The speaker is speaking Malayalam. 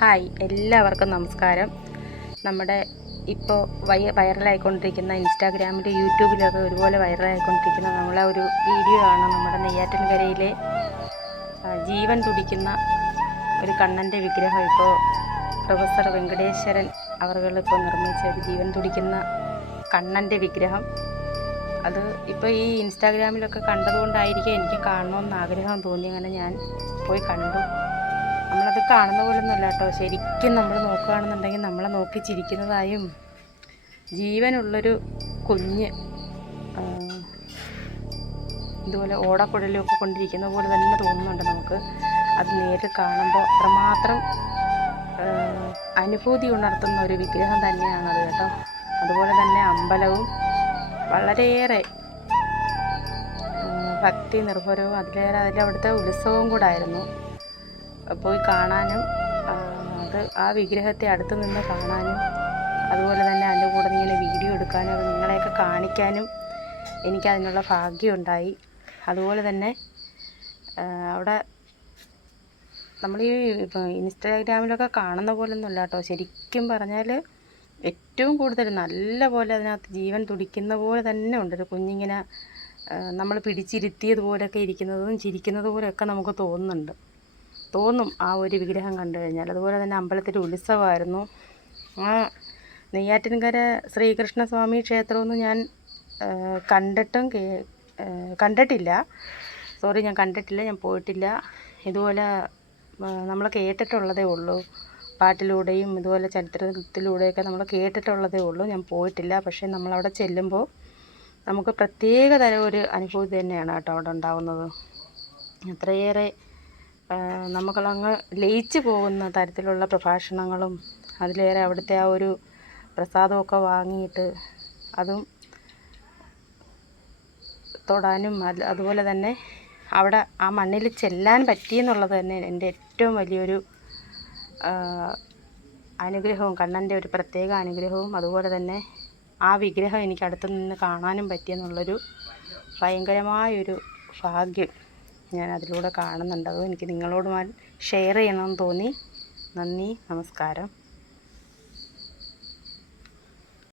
ഹായ് എല്ലാവർക്കും നമസ്കാരം. നമ്മുടെ ഇപ്പോൾ വൈ വൈറലായിക്കൊണ്ടിരിക്കുന്ന ഇൻസ്റ്റാഗ്രാമിലും യൂട്യൂബിലൊക്കെ ഒരുപോലെ വൈറലായിക്കൊണ്ടിരിക്കുന്ന നമ്മളെ ഒരു വീഡിയോ ആണ് നമ്മുടെ നെയ്യാറ്റിൻകരയിലെ ജീവൻ തുടിക്കുന്ന ഒരു കണ്ണന്റെ വിഗ്രഹം. ഇപ്പോൾ പ്രൊഫസർ വെങ്കടേശ്വരൻ അവർകളിപ്പോൾ നിർമ്മിച്ച ഒരു ജീവൻ തുടിക്കുന്ന കണ്ണന്റെ വിഗ്രഹം. അത് ഇപ്പോൾ ഈ ഇൻസ്റ്റാഗ്രാമിലൊക്കെ കണ്ടതുകൊണ്ടായിരിക്കും എനിക്ക് കാണണമെന്ന് ആഗ്രഹം തോന്നി. അങ്ങനെ ഞാൻ പോയി കണ്ടു. കാണുന്ന പോലൊന്നുമല്ല കേട്ടോ. ശരിക്കും നമ്മൾ നോക്കുകയാണെന്നുണ്ടെങ്കിൽ നമ്മളെ നോക്കി ചിരിക്കുന്നതായും ജീവനുള്ളൊരു കുഞ്ഞ് ഇതുപോലെ ഓടക്കുഴലൊക്കെ കൊണ്ടിരിക്കുന്ന പോലെ തന്നെ തോന്നുന്നുണ്ട് നമുക്ക്. അത് നേരിൽ കാണുമ്പോൾ അത്രമാത്രം അനുഭൂതി ഉണർത്തുന്ന ഒരു വിഗ്രഹം തന്നെയാണത് കേട്ടോ. അതുപോലെ തന്നെ അമ്പലവും വളരെയേറെ ഭക്തി നിർഭരവും അതിലേറെ അതിന്റെ അവിടുത്തെ ഉത്സവവും കൂടായിരുന്നു. പോയി കാണാനും അത് ആ വിഗ്രഹത്തെ അടുത്ത് നിന്ന് കാണാനും അതുപോലെ തന്നെ അതിന്റെ കൂടെ ഇങ്ങനെ വീഡിയോ എടുക്കാനും അത് നിങ്ങളെയൊക്കെ കാണിക്കാനും എനിക്കതിനുള്ള ഭാഗ്യമുണ്ടായി. അതുപോലെ തന്നെ അവിടെ നമ്മൾ ഈ ഇൻസ്റ്റാഗ്രാമിലൊക്കെ കാണുന്ന പോലൊന്നുമല്ല കേട്ടോ. ശരിക്കും പറഞ്ഞാൽ ഏറ്റവും കൂടുതൽ നല്ല പോലെ അതിനകത്ത് ജീവൻ തുടിക്കുന്ന പോലെ തന്നെ ഉണ്ട്. ഒരു കുഞ്ഞിങ്ങനെ നമ്മൾ പിടിച്ചിരുത്തിയതുപോലെയൊക്കെ ഇരിക്കുന്നതും ചിരിക്കുന്നത് പോലെയൊക്കെ നമുക്ക് തോന്നുന്നുണ്ട്. തോന്നും ആ ഒരു വിഗ്രഹം കണ്ടു കഴിഞ്ഞാൽ. അതുപോലെ തന്നെ അമ്പലത്തിൽ ഉത്സവമായിരുന്നു. ആ നെയ്യാറ്റിൻകര ശ്രീകൃഷ്ണസ്വാമി ക്ഷേത്രമൊന്നും ഞാൻ കണ്ടിട്ടും കണ്ടിട്ടില്ല. സോറി ഞാൻ കണ്ടിട്ടില്ല ഞാൻ പോയിട്ടില്ല. ഇതുപോലെ നമ്മൾ കേട്ടിട്ടുള്ളതേ ഉള്ളൂ. പാട്ടിലൂടെയും ഇതുപോലെ ചരിത്രത്തിലൂടെയൊക്കെ നമ്മൾ കേട്ടിട്ടുള്ളതേ ഉള്ളൂ. ഞാൻ പോയിട്ടില്ല. പക്ഷേ നമ്മളവിടെ ചെല്ലുമ്പോൾ നമുക്ക് പ്രത്യേക തരം ഒരു അനുഭൂതി തന്നെയാണ് കേട്ടോ അവിടെ ഉണ്ടാകുന്നത് അത്രയേറെ നമുക്കളങ്ങ് ലയിച്ചു പോകുന്ന തരത്തിലുള്ള പ്രഭാഷണങ്ങളും അതിലേറെ അവിടുത്തെ ആ ഒരു പ്രസാദമൊക്കെ വാങ്ങിയിട്ട് അതും തൊടാനും അത് അതുപോലെ തന്നെ അവിടെ ആ മണ്ണിൽ ചെല്ലാൻ പറ്റിയെന്നുള്ളത് തന്നെ എന്റെ ഏറ്റവും വലിയൊരു അനുഗ്രഹവും കണ്ണന്റെ ഒരു പ്രത്യേക അനുഗ്രഹവും അതുപോലെ തന്നെ ആ വിഗ്രഹം എനിക്ക് അടുത്തു നിന്ന് കാണാനും പറ്റിയെന്നുള്ളൊരു ഭയങ്കരമായൊരു ഭാഗ്യം. ഞാൻ അതിലൂടെ കാണുന്നുണ്ട്. അതും എനിക്ക് നിങ്ങളോടുമായി ഷെയർ ചെയ്യണമെന്ന് തോന്നി. നന്ദി നമസ്കാരം.